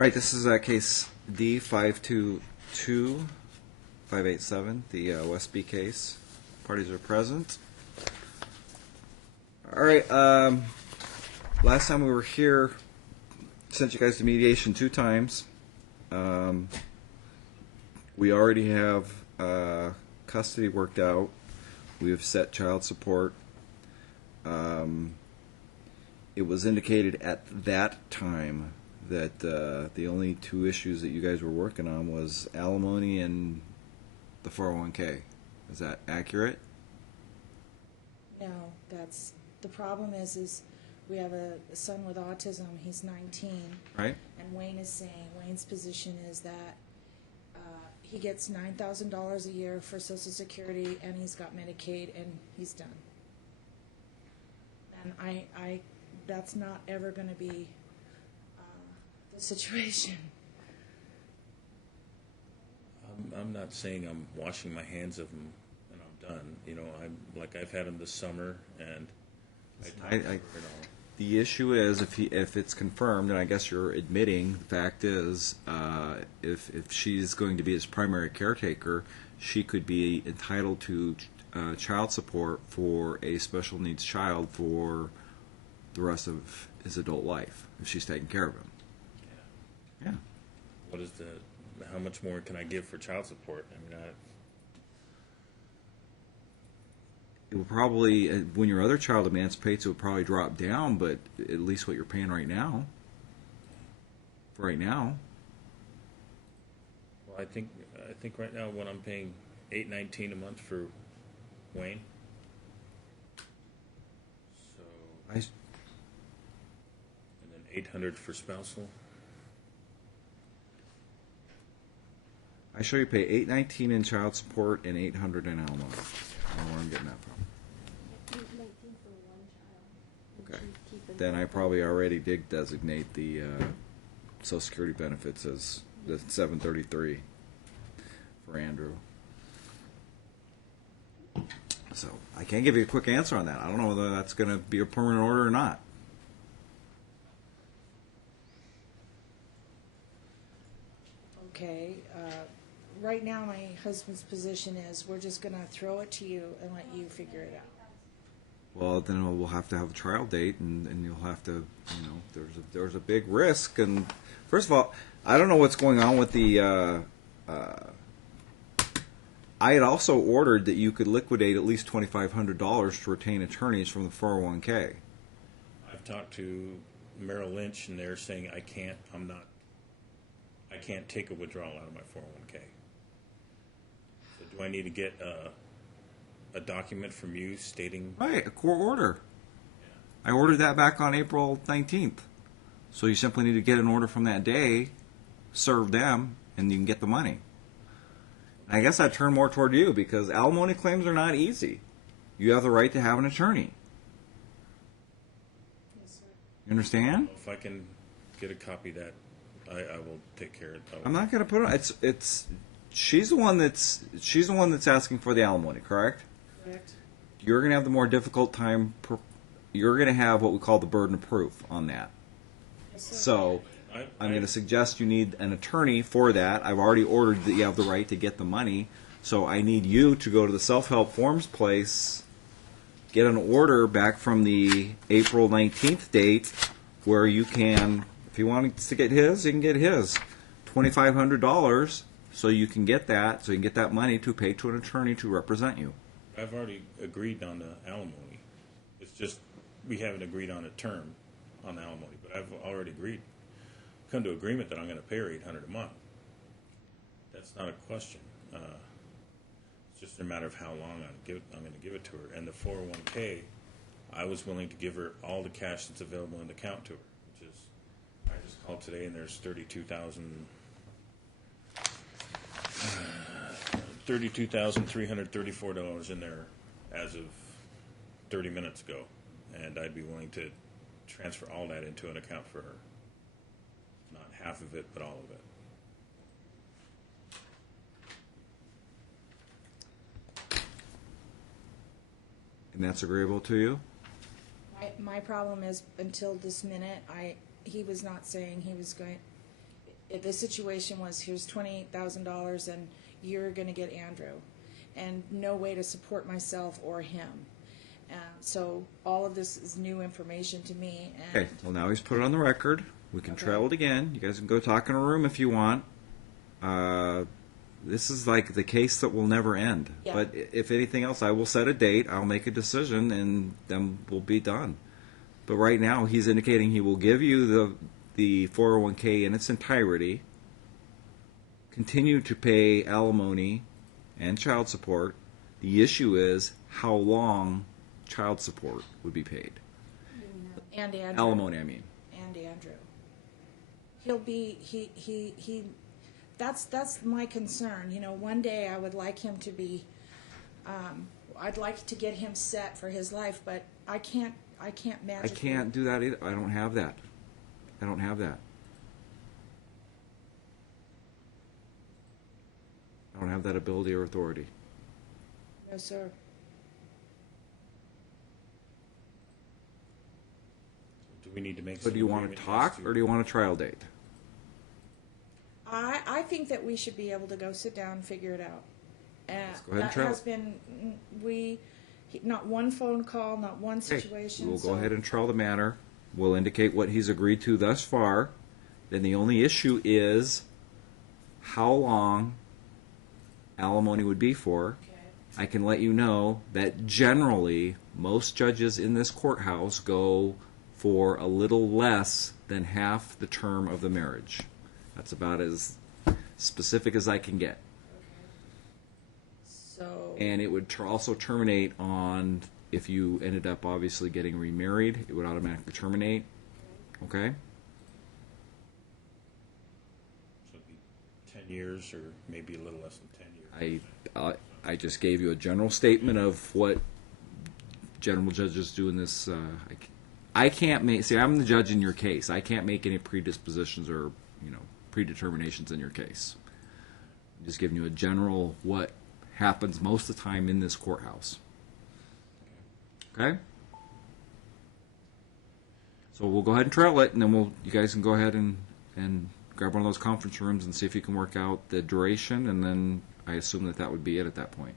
Right, this is case D522587, the Westby case. Parties are present. All right, last time we were here, sent you guys to mediation 2 times. We already have custody worked out. We have set child support. It was indicated at that time that the only 2 issues that you guys were working on was alimony and the 401k. Is that accurate? No, that's the problem. Is we have a son with autism. He's 19, Right. and Wayne is saying Wayne's position is that he gets $9,000 a year for Social Security, and he's got Medicaid, and he's done. And I that's not ever going to be the situation. I'm not saying I'm washing my hands of them and I'm done. You know, I've had him this summer, and The issue is if it's confirmed, and I guess you're admitting the fact is if she's going to be his primary caretaker, she could be entitled to child support for a special needs child for the rest of his adult life if she's taking care of him. Yeah. What is how much more can I give for child support? I mean, It will probably, when your other child emancipates, it will probably drop down, but at least what you're paying right now. For right now. well, I think right now when I'm paying $819 a month for Wayne, so and then $800 for spousal. I show you pay $819 in child support and $800 in alimony. I don't know where I'm getting that from. Okay. Then I probably already did designate the Social Security benefits as the $733 for Andrew. So I can't give you a quick answer on that. I don't know whether that's going to be a permanent order or not. Okay. Right now, my husband's position is we're just going to throw it to you and let you figure it out. Well, then we'll have to have a trial date, and you'll have to, there's a big risk. And first of all, I don't know what's going on with the. I had also ordered that you could liquidate at least $2,500 to retain attorneys from the 401k. I've talked to Merrill Lynch, and they're saying I can't take a withdrawal out of my 401k. So do I need to get a document from you stating? Right, a court order. I ordered that back on April 19th. So you simply need to get an order from that day, serve them, and you can get the money. And I guess I turn more toward you because alimony claims are not easy. You have the right to have an attorney. Yes, sir. You understand? If I can get a copy of that, I will take care of it. I'm not going to put it. It's she's the one that's asking for the alimony, correct? Correct. You're going to have the more difficult time. You're going to have what we call the burden of proof on that. Yes, sir. So I'm going to suggest you need an attorney for that. I've already ordered that you have the right to get the money. So I need you to go to the self-help forms place, get an order back from the April 19th date where you can, if he wants to get his, he can get his. $2,500 so you can get that, so you can get that money to pay to an attorney to represent you. I've already agreed on the alimony. It's just we haven't agreed on a term on the alimony, but I've already come to agreement that I'm going to pay her $800 a month. That's not a question. It's just a matter of how long I'm going to give it to her. And the 401k, I was willing to give her all the cash that's available in the account to her, which is, I just called today and there's $32,334 in there as of 30 minutes ago, and I'd be willing to transfer all that into an account for her. Not half of it, but all of it. And that's agreeable to you? My problem is until this minute, he was not saying he was going. if the situation was, here's $28,000 and you're going to get Andrew, and no way to support myself or him. So all of this is new information to me. And Okay, well, now he's put it on the record. We can trail it again. You guys can go talk in a room if you want. This is like the case that will never end. Yeah. But if anything else, I will set a date, I'll make a decision, and then we'll be done. But right now, he's indicating he will give you the 401k in its entirety, continue to pay alimony and child support. The issue is how long child support would be paid. And Andrew. Alimony, I mean. And Andrew. He'll be, that's my concern. You know, one day I would like him to be, I'd like to get him set for his life, but I can't magically. I can't do that either. I don't have that. I don't have that. I don't have that ability or authority. No, sir. Do we need to make So some do you want to agreement talk, as or do you want a trial date? I think that we should be able to go sit down and figure it out. go ahead and That try has it. been, not one phone call, not one Okay, situation. we'll go so- ahead and trial the matter. We'll indicate what he's agreed to thus far. Then the only issue is how long alimony would be for. Okay. I can let you know that generally most judges in this courthouse go for a little less than half the term of the marriage. That's about as specific as I can get. So. And it would also terminate on, if you ended up obviously getting remarried, it would automatically terminate. Okay? So it'd be 10 years or maybe a little less than 10 years. I just gave you a general statement of what general judges do in this. I can't make. See, I'm the judge in your case. I can't make any predispositions or predeterminations in your case. I'm just giving you a general what happens most of the time in this courthouse. Okay. So we'll go ahead and trail it, and then you guys can go ahead and grab one of those conference rooms and see if you can work out the duration, and then I assume that would be it at that point.